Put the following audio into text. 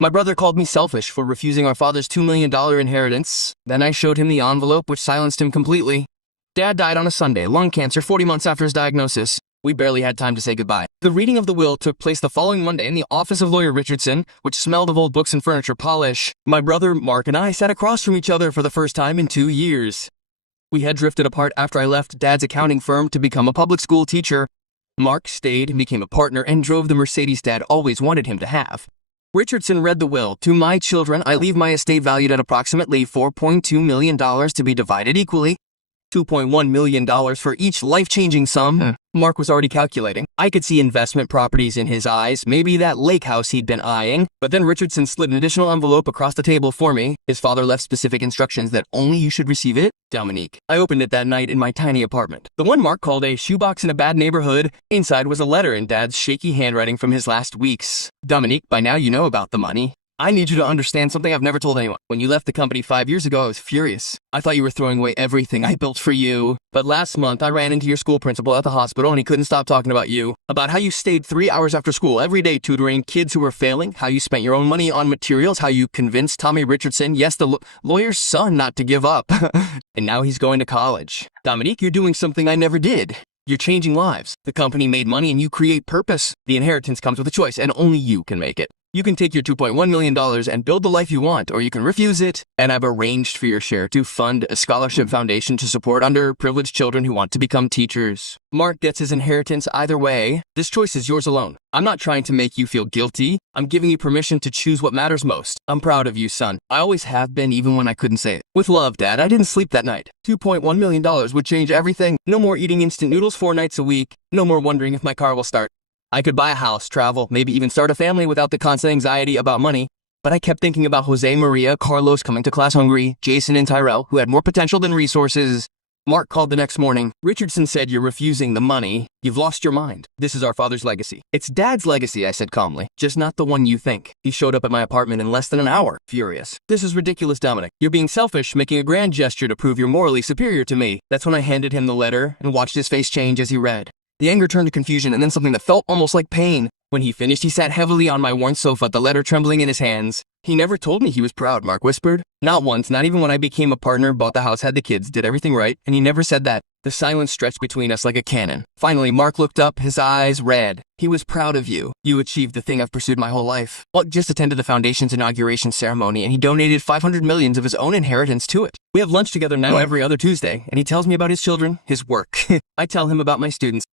My brother called me selfish for refusing our father's $2 million inheritance. Then I showed him the envelope, which silenced him completely. Dad died on a Sunday, lung cancer, 40 months after his diagnosis. We barely had time to say goodbye. The reading of the will took place the following Monday in the office of Lawyer Richardson, which smelled of old books and furniture polish. My brother, Mark, and I sat across from each other for the first time in 2 years. We had drifted apart after I left Dad's accounting firm to become a public school teacher. Mark stayed, became a partner, and drove the Mercedes Dad always wanted him to have. Richardson read the will. To my children, I leave my estate valued at approximately $4.2 million to be divided equally. $2.1 million for each life-changing sum. Mark was already calculating. I could see investment properties in his eyes, maybe that lake house he'd been eyeing. But then Richardson slid an additional envelope across the table for me. His father left specific instructions that only you should receive it. Dominique. I opened it that night in my tiny apartment. The one Mark called a shoebox in a bad neighborhood. Inside was a letter in Dad's shaky handwriting from his last weeks. Dominique, by now you know about the money. I need you to understand something I've never told anyone. When you left the company 5 years ago, I was furious. I thought you were throwing away everything I built for you. But last month, I ran into your school principal at the hospital and he couldn't stop talking about you. About how you stayed 3 hours after school every day tutoring kids who were failing, how you spent your own money on materials, how you convinced Tommy Richardson, yes, the lawyer's son, not to give up. And now he's going to college. Dominique, you're doing something I never did. You're changing lives. The company made money and you create purpose. The inheritance comes with a choice and only you can make it. You can take your $2.1 million and build the life you want, or you can refuse it. And I've arranged for your share to fund a scholarship foundation to support underprivileged children who want to become teachers. Mark gets his inheritance either way. This choice is yours alone. I'm not trying to make you feel guilty. I'm giving you permission to choose what matters most. I'm proud of you, son. I always have been, even when I couldn't say it. With love, Dad. I didn't sleep that night. $2.1 million would change everything. No more eating instant noodles 4 nights a week. No more wondering if my car will start. I could buy a house, travel, maybe even start a family without the constant anxiety about money. But I kept thinking about Jose, Maria, Carlos coming to class hungry, Jason and Tyrell, who had more potential than resources. Mark called the next morning. Richardson said, you're refusing the money. You've lost your mind. This is our father's legacy. It's Dad's legacy, I said calmly. Just not the one you think. He showed up at my apartment in less than an hour, furious. This is ridiculous, Dominic. You're being selfish, making a grand gesture to prove you're morally superior to me. That's when I handed him the letter and watched his face change as he read. The anger turned to confusion and then something that felt almost like pain. When he finished, he sat heavily on my worn sofa, the letter trembling in his hands. He never told me he was proud, Mark whispered. Not once, not even when I became a partner, bought the house, had the kids, did everything right, and he never said that. The silence stretched between us like a cannon. Finally, Mark looked up, his eyes red. He was proud of you. You achieved the thing I've pursued my whole life. Mark just attended the foundation's inauguration ceremony, and he donated $500 million of his own inheritance to it. We have lunch together now every other Tuesday, and he tells me about his children, his work. I tell him about my students.